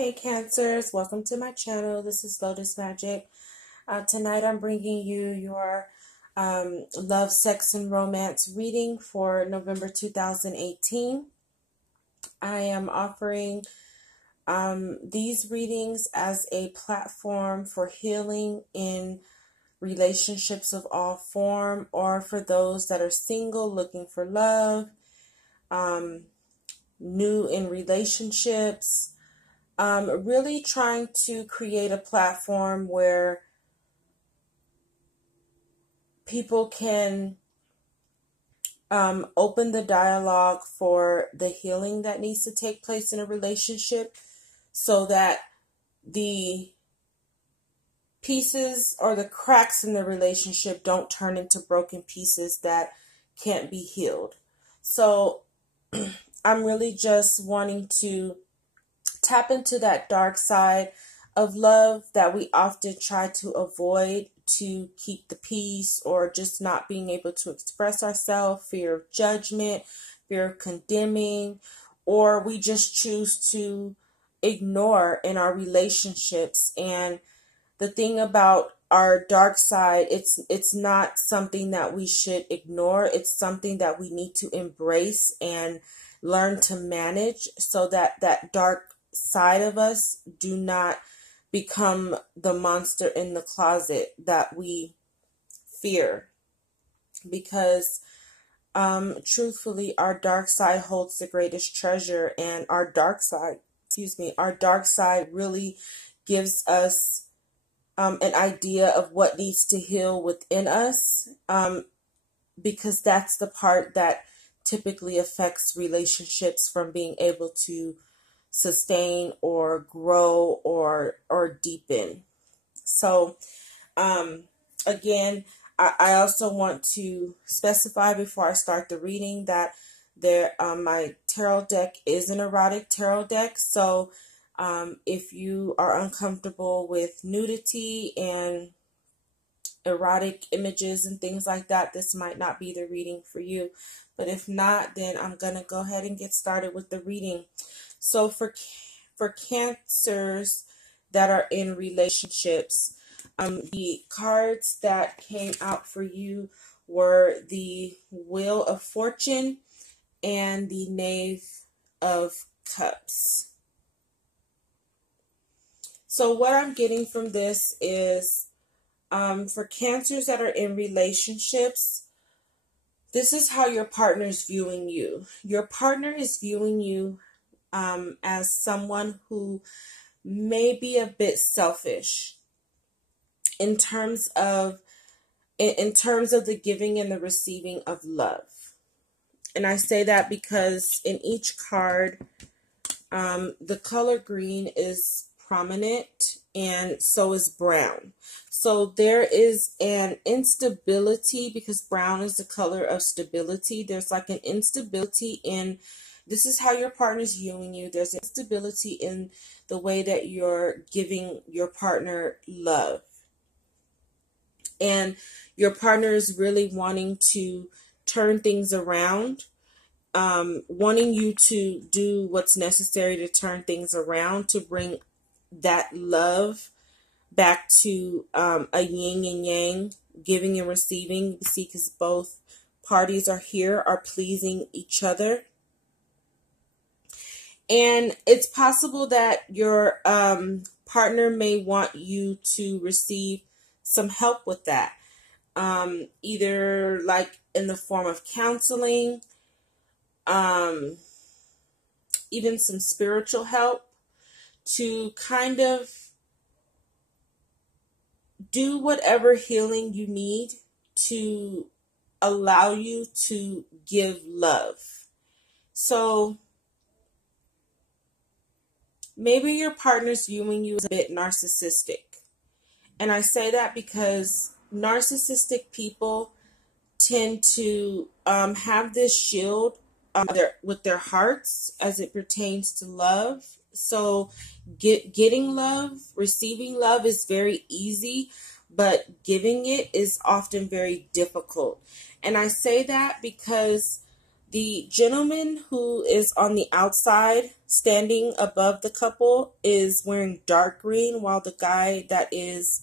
Hey Cancers, welcome to my channel. This is Lotus Magic. Tonight I'm bringing you your love, sex, and romance reading for November 2018. I am offering these readings as a platform for healing in relationships of all form, or for those that are single looking for love, new in relationships. Really trying to create a platform where people can open the dialogue for the healing that needs to take place in a relationship, so that the pieces or the cracks in the relationship don't turn into broken pieces that can't be healed. So I'm really just wanting to tap into that dark side of love that we often try to avoid to keep the peace, or just not being able to express ourselves, fear of judgment, fear of condemning, or we just choose to ignore in our relationships. And the thing about our dark side, it's not something that we should ignore. It's something that we need to embrace and learn to manage, so that that dark side of us do not become the monster in the closet that we fear. Because truthfully, our dark side holds the greatest treasure, and our dark side really gives us an idea of what needs to heal within us, because that's the part that typically affects relationships from being able to sustain or grow or deepen. So again, I also want to specify before I start the reading that my tarot deck is an erotic tarot deck. So if you are uncomfortable with nudity and erotic images and things like that, this might not be the reading for you. But if not, then I'm going to go ahead and get started with the reading. So for Cancers that are in relationships, the cards that came out for you were the Wheel of Fortune and the Knave of Cups. So what I'm getting from this is, for Cancers that are in relationships, this is how your partner is viewing you. Your partner is viewing you as someone who may be a bit selfish in terms of the giving and the receiving of love. And I say that because in each card, the color green is prominent, and so is brown. So there is an instability, because brown is the color of stability. There's like an instability in, this is how your partner is viewing you. There's instability in the way that you're giving your partner love. And your partner is really wanting to turn things around, wanting you to do what's necessary to turn things around, to bring that love back to a yin and yang, giving and receiving. You see, because both parties are pleasing each other. And it's possible that your partner may want you to receive some help with that, either like in the form of counseling, even some spiritual help, to kind of do whatever healing you need to allow you to give love. So maybe your partner's viewing you as a bit narcissistic. And I say that because narcissistic people tend to have this shield with their hearts as it pertains to love. So getting love, receiving love is very easy, but giving it is often very difficult. And I say that because The gentleman who is on the outside standing above the couple is wearing dark green, while the guy that is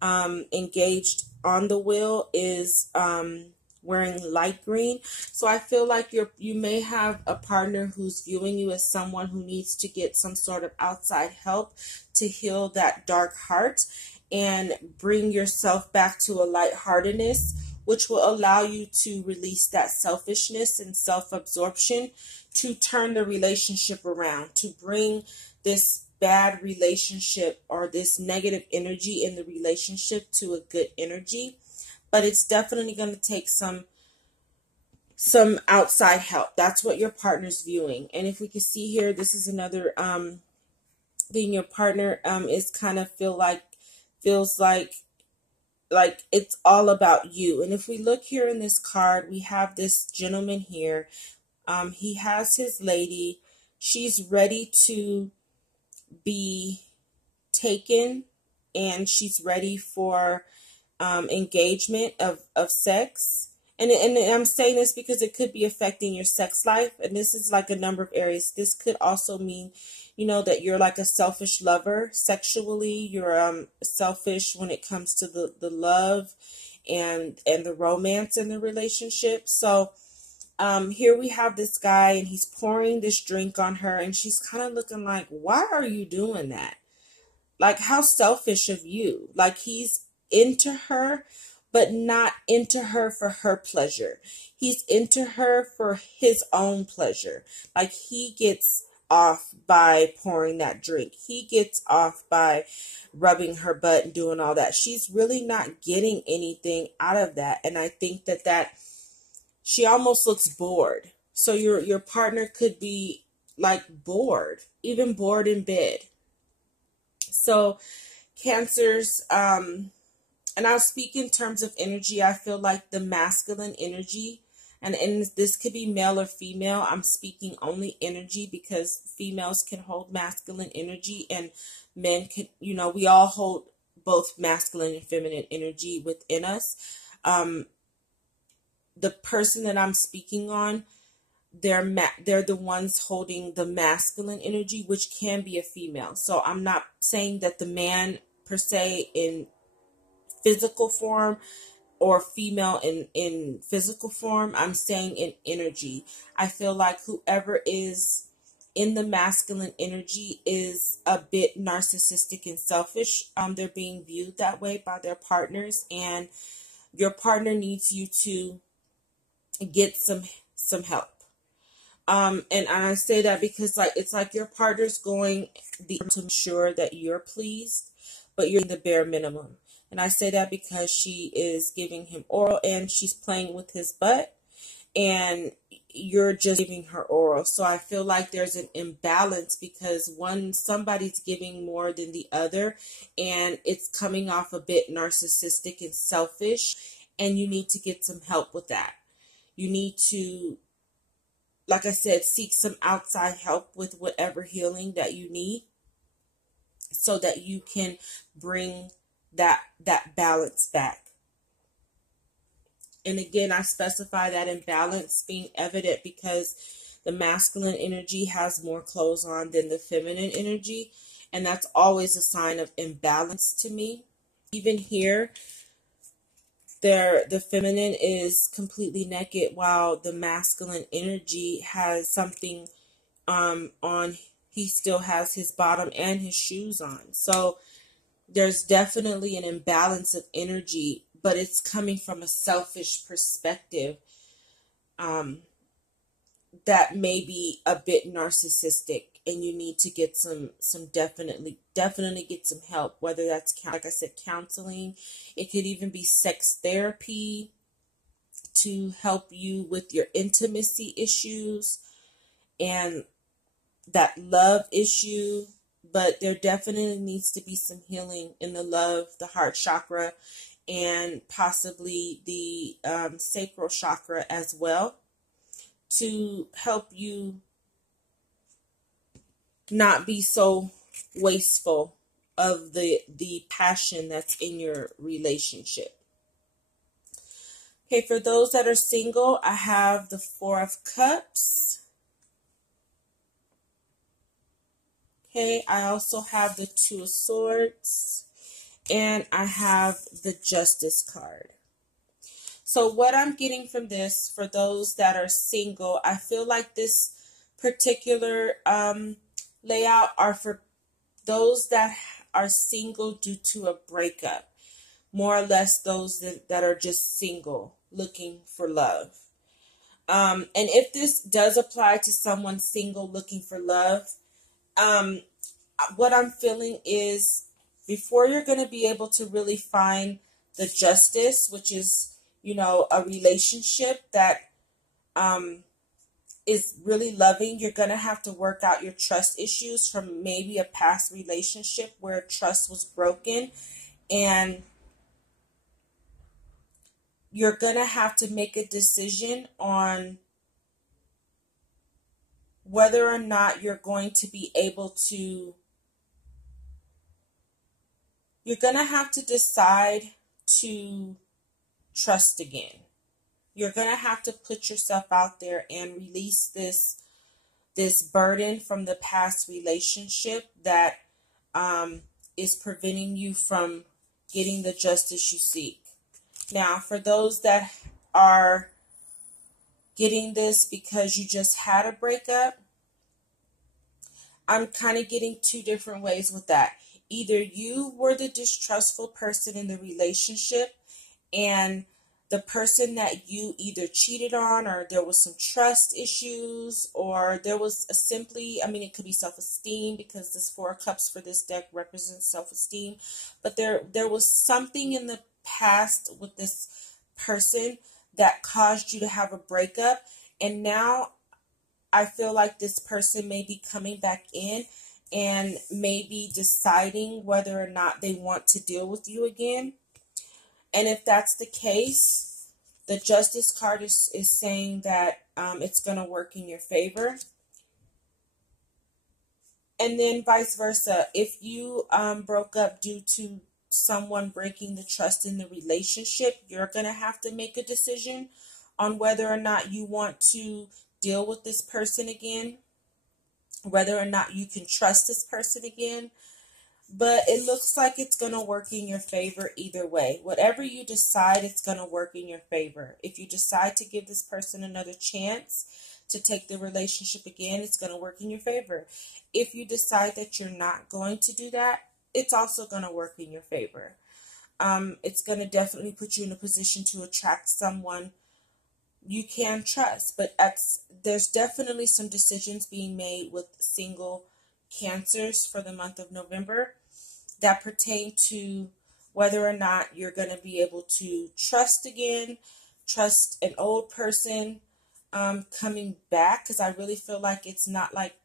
engaged on the wheel is wearing light green. So I feel like you may have a partner who's viewing you as someone who needs to get some sort of outside help to heal that dark heart and bring yourself back to a lightheartedness, which will allow you to release that selfishness and self-absorption to turn the relationship around, to bring this bad relationship or this negative energy in the relationship to a good energy. But it's definitely going to take some outside help. That's what your partner's viewing. And if we can see here, this is another being your partner is kind of feels like it's all about you. And if we look here in this card, we have this gentleman here. He has his lady. She's ready to be taken, and she's ready for engagement of sex. And I'm saying this because it could be affecting your sex life. And this is like a number of areas. This could also mean, that you're like a selfish lover sexually. You're selfish when it comes to the love and the romance in the relationship. So here we have this guy, and he's pouring this drink on her, and she's kind of looking like, why are you doing that? Like, how selfish of you. Like, he's into her, but not into her for her pleasure. He's into her for his own pleasure. Like, he gets off by pouring that drink. He gets off by rubbing her butt and doing all that. She's really not getting anything out of that. And I think that she almost looks bored. So your partner could be like bored, even bored in bed. So Cancers, and I'll speak in terms of energy. I feel like the masculine energy, and this could be male or female. I'm speaking only energy because females can hold masculine energy and men can, we all hold both masculine and feminine energy within us. The person that I'm speaking on, they're the ones holding the masculine energy, which can be a female. So I'm not saying that the man per se in physical form or female in physical form. I'm saying in energy. I feel like whoever is in the masculine energy is a bit narcissistic and selfish. They're being viewed that way by their partners, and your partner needs you to get some help. And I say that because it's like your partner's going to ensure that you're pleased, but you're the bare minimum. And I say that because she is giving him oral and she's playing with his butt, and you're just giving her oral. So I feel like there's an imbalance because somebody's giving more than the other, and it's coming off a bit narcissistic and selfish, and you need to get some help with that. You need to, like I said, seek some outside help with whatever healing that you need so that you can bring that balance back. And again, I specify that imbalance being evident because the masculine energy has more clothes on than the feminine energy. And that's always a sign of imbalance to me. Even here, the feminine is completely naked while the masculine energy has something on. He still has his bottom and his shoes on. So there's definitely an imbalance of energy, but it's coming from a selfish perspective that may be a bit narcissistic, and you need to get some definitely get some help, whether that's, like I said, counseling. It could even be sex therapy to help you with your intimacy issues and that love issue. But there definitely needs to be some healing in the love, the heart chakra, and possibly the sacral chakra as well, to help you not be so wasteful of the passion that's in your relationship. Okay, for those that are single, I have the Four of Cups. Okay, I also have the Two of Swords. And I have the Justice card. So what I'm getting from this, for those that are single, I feel like this particular layout are for those that are single due to a breakup. More or less those that are just single looking for love. And if this does apply to someone single looking for love, what I'm feeling is before you're going to be able to really find the justice, which is, a relationship that is really loving, you're going to have to work out your trust issues from maybe a past relationship where trust was broken. And you're going to have to make a decision on whether or not you're going to be able to, you're going to have to decide to trust again. You're going to have to put yourself out there and release this burden from the past relationship that is preventing you from getting the justice you seek. Now, for those that are getting this because you just had a breakup, I'm kind of getting two different ways with that. Either you were the distrustful person in the relationship and the person that you either cheated on, or there was some trust issues, or there was it could be self-esteem, because this Four of Cups for this deck represents self-esteem, but there was something in the past with this person that caused you to have a breakup, and now I feel like this person may be coming back in and maybe deciding whether or not they want to deal with you again. And if that's the case, the Justice card is saying that it's going to work in your favor. And then vice versa. If you broke up due to someone breaking the trust in the relationship, you're going to have to make a decision on whether or not you want to deal with this person again, whether or not you can trust this person again. But it looks like it's going to work in your favor either way. Whatever you decide, it's going to work in your favor. If you decide to give this person another chance to take the relationship again, it's going to work in your favor. If you decide that you're not going to do that, it's also going to work in your favor. It's going to definitely put you in a position to attract someone you can trust. But there's definitely some decisions being made with single Cancers for the month of November that pertain to whether or not you're going to be able to trust again, trust an old person coming back, because I really feel like it's not like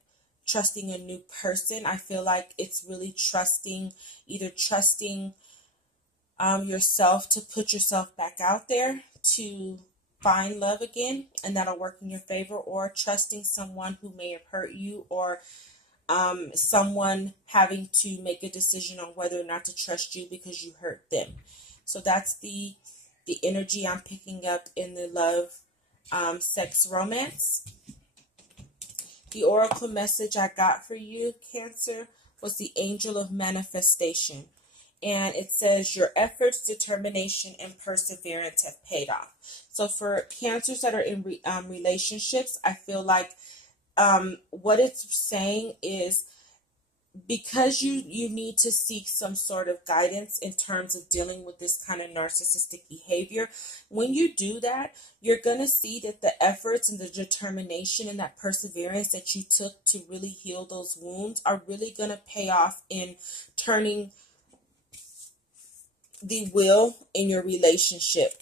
trusting a new person. I feel like it's really trusting yourself to put yourself back out there to find love again, and that'll work in your favor, or trusting someone who may have hurt you, or someone having to make a decision on whether or not to trust you because you hurt them. So that's the energy I'm picking up in the love, sex, romance. The oracle message I got for you, Cancer, was the Angel of Manifestation. And it says, your efforts, determination, and perseverance have paid off. So for Cancers that are in relationships, I feel like what it's saying is, because you need to seek some sort of guidance in terms of dealing with this kind of narcissistic behavior. When you do that, you're going to see that the efforts and the determination and that perseverance that you took to really heal those wounds are really going to pay off in turning the wheel in your relationship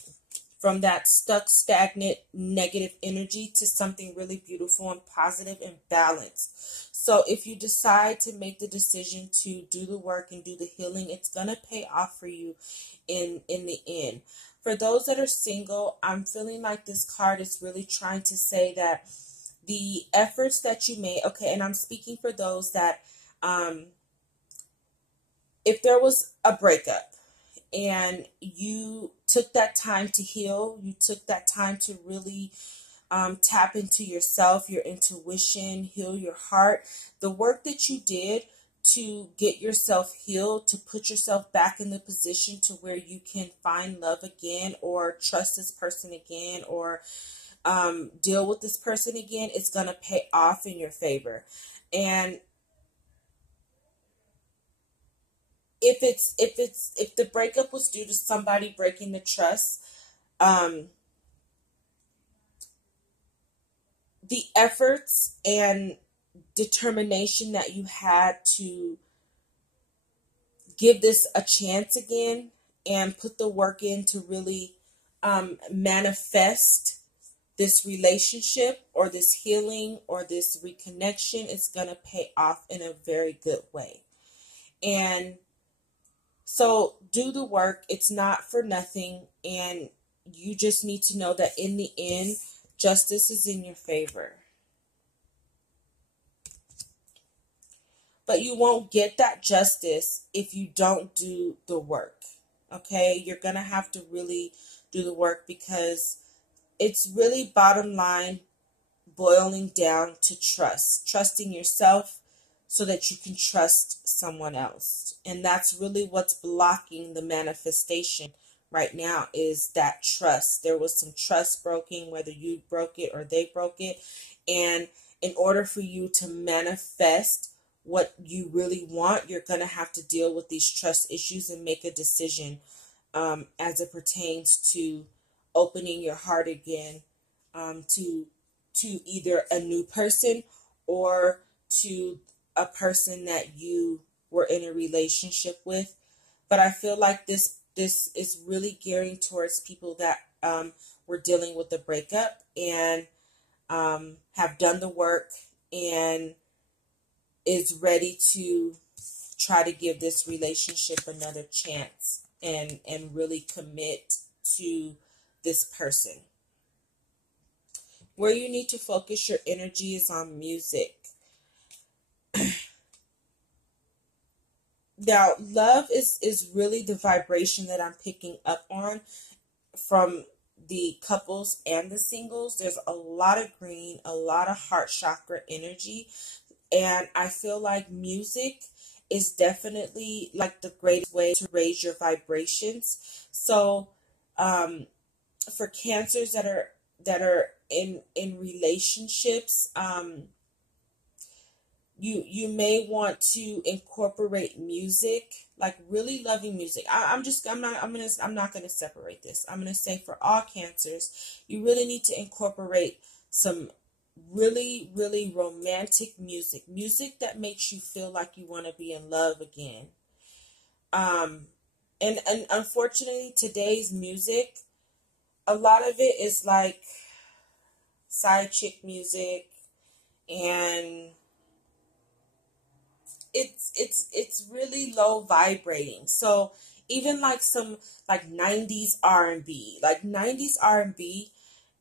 from that stuck, stagnant, negative energy to something really beautiful and positive and balanced. So if you decide to make the decision to do the work and do the healing, it's going to pay off for you in the end. For those that are single, I'm feeling like this card is really trying to say that the efforts that you made, okay, and I'm speaking for those that, if there was a breakup, and you took that time to heal. You took that time to really tap into yourself, your intuition, heal your heart. The work that you did to get yourself healed, to put yourself back in the position to where you can find love again, or trust this person again, or deal with this person again, it's going to pay off in your favor. And if the breakup was due to somebody breaking the trust, um, the efforts and determination that you had to give this a chance again and put the work in to really manifest this relationship or this healing or this reconnection is going to pay off in a very good way. And so do the work. It's not for nothing. And you just need to know that in the end, justice is in your favor. But you won't get that justice if you don't do the work. Okay? You're going to have to really do the work, because it's really, bottom line, boiling down to trust. Trusting yourself so that you can trust someone else. And that's really what's blocking the manifestation right now, is that trust. There was some trust broken, whether you broke it or they broke it. And in order for you to manifest what you really want, you're going to have to deal with these trust issues and make a decision as it pertains to opening your heart again to either a new person or to a person that you were in a relationship with. But I feel like this is really gearing towards people that were dealing with the breakup and have done the work and is ready to try to give this relationship another chance and really commit to this person. Where you need to focus your energy is on music. Now, love is really the vibration that I'm picking up on from the couples and the singles. There's a lot of green, a lot of heart chakra energy. And I feel like music is definitely like the greatest way to raise your vibrations. So, for cancers that are in relationships, you may want to incorporate music, like really loving music. I'm not gonna separate this. I'm gonna say for all cancers, you really need to incorporate some really, really romantic music that makes you feel like you want to be in love again. And unfortunately, today's music, a lot of it is like side chick music, and it's really low vibrating. So even like some like 90s R&B, like 90s R&B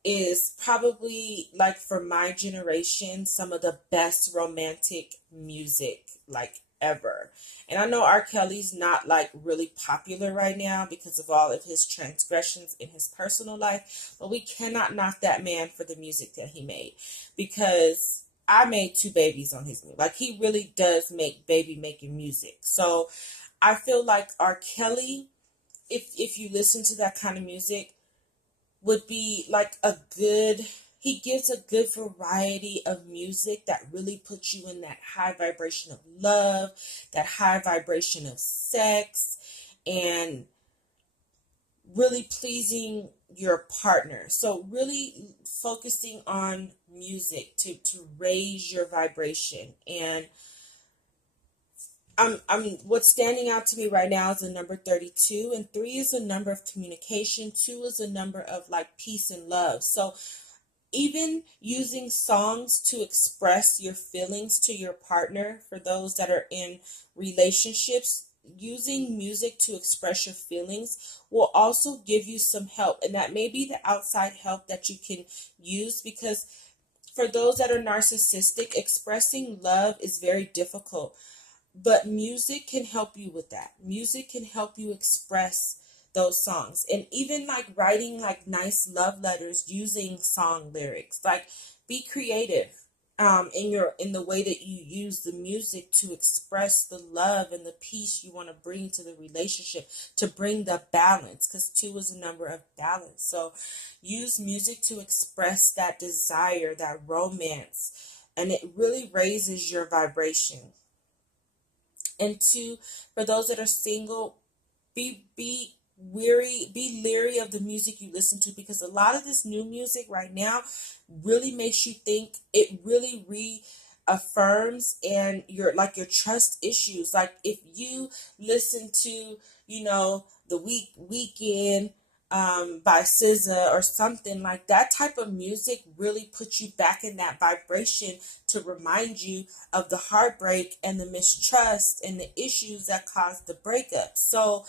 is probably, like, for my generation, some of the best romantic music like ever. And I know R. Kelly's not like really popular right now because of all of his transgressions in his personal life, but we cannot knock that man for the music that he made, because I made 2 babies on his music. Like, he really does make baby making music. So I feel like R. Kelly, if you listen to that kind of music, would be like he gives a good variety of music that really puts you in that high vibration of love, that high vibration of sex, and really pleasing your partner. So really focusing on music to raise your vibration. And what's standing out to me right now is the number 32, and 3 is a number of communication. 2 is a number of like peace and love. So even using songs to express your feelings to your partner, for those that are in relationships, using music to express your feelings will also give you some help. And that may be the outside help that you can use, because for those that are narcissistic, expressing love is very difficult. But music can help you with that. Music can help you express those songs. And even like writing like nice love letters using song lyrics. Like be creative in the way that you use the music to express the love and the peace you want to bring to the relationship, to bring the balance, because two is a number of balance. So use music to express that desire, that romance, and it really raises your vibration. And two, for those that are single, be leery of the music you listen to, because a lot of this new music right now really makes you think. It really reaffirms and your trust issues. Like if you listen to, the weekend by SZA or something like that, type of music really puts you back in that vibration to remind you of the heartbreak and the mistrust and the issues that caused the breakup. So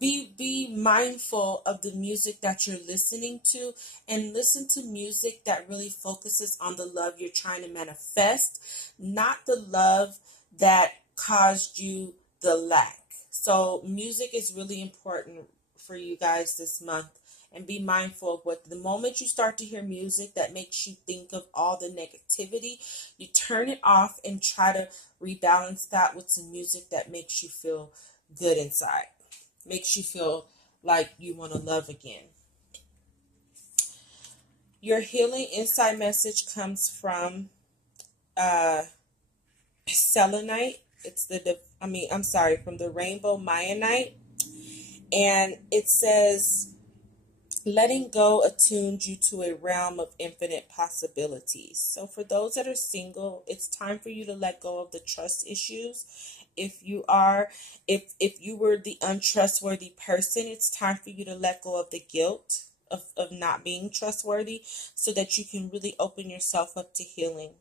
be mindful of the music that you're listening to, and listen to music that really focuses on the love you're trying to manifest, not the love that caused you the lack. So music is really important for you guys this month, and be mindful of what, the moment you start to hear music that makes you think of all the negativity, you turn it off and try to rebalance that with some music that makes you feel good inside, makes you feel like you want to love again. Your healing insight message comes from selenite. It's from the rainbow Mayanite. And it says, letting go attunes you to a realm of infinite possibilities. So for those that are single, it's time for you to let go of the trust issues. If you were the untrustworthy person, it's time for you to let go of the guilt of not being trustworthy, so that you can really open yourself up to healing.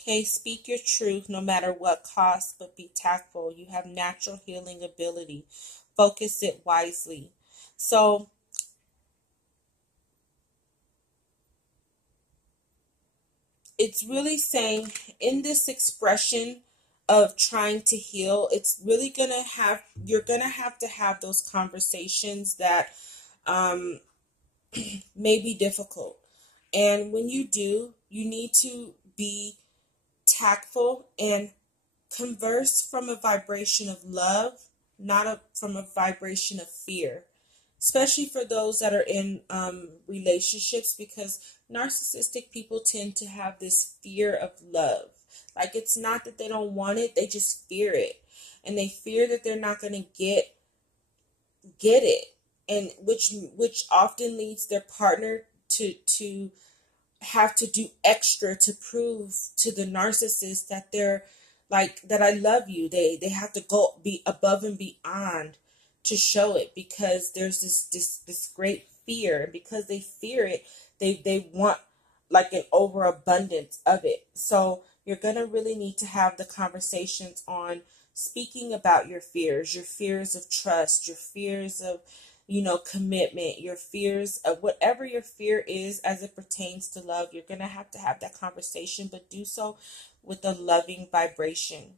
Okay, speak your truth no matter what cost, but be tactful. You have natural healing ability. Focus it wisely. So it's really saying, in this expression of trying to heal, it's really you're gonna have to have those conversations that may be difficult. And when you do, you need to be tactful and converse from a vibration of love, not from a vibration of fear, especially for those that are in relationships, because narcissistic people tend to have this fear of love. Like, it's not that they don't want it, they just fear it, and they fear that they're not going to get it, and which often leads their partner to have to do extra to prove to the narcissist that they're like, that I love you. They have to go be above and beyond to show it, because there's this great fear, and because they fear it, they want like an overabundance of it. So you're gonna really need to have the conversations on speaking about your fears of trust, your fears of commitment, your fears of whatever your fear is as it pertains to love. You're going to have that conversation, but do so with a loving vibration.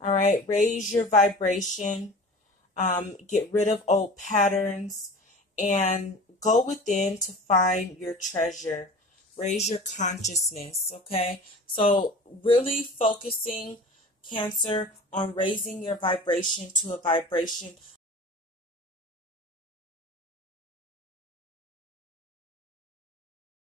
All right, raise your vibration, get rid of old patterns, and go within to find your treasure. Raise your consciousness, okay? So really focusing, Cancer, on raising your vibration to a vibration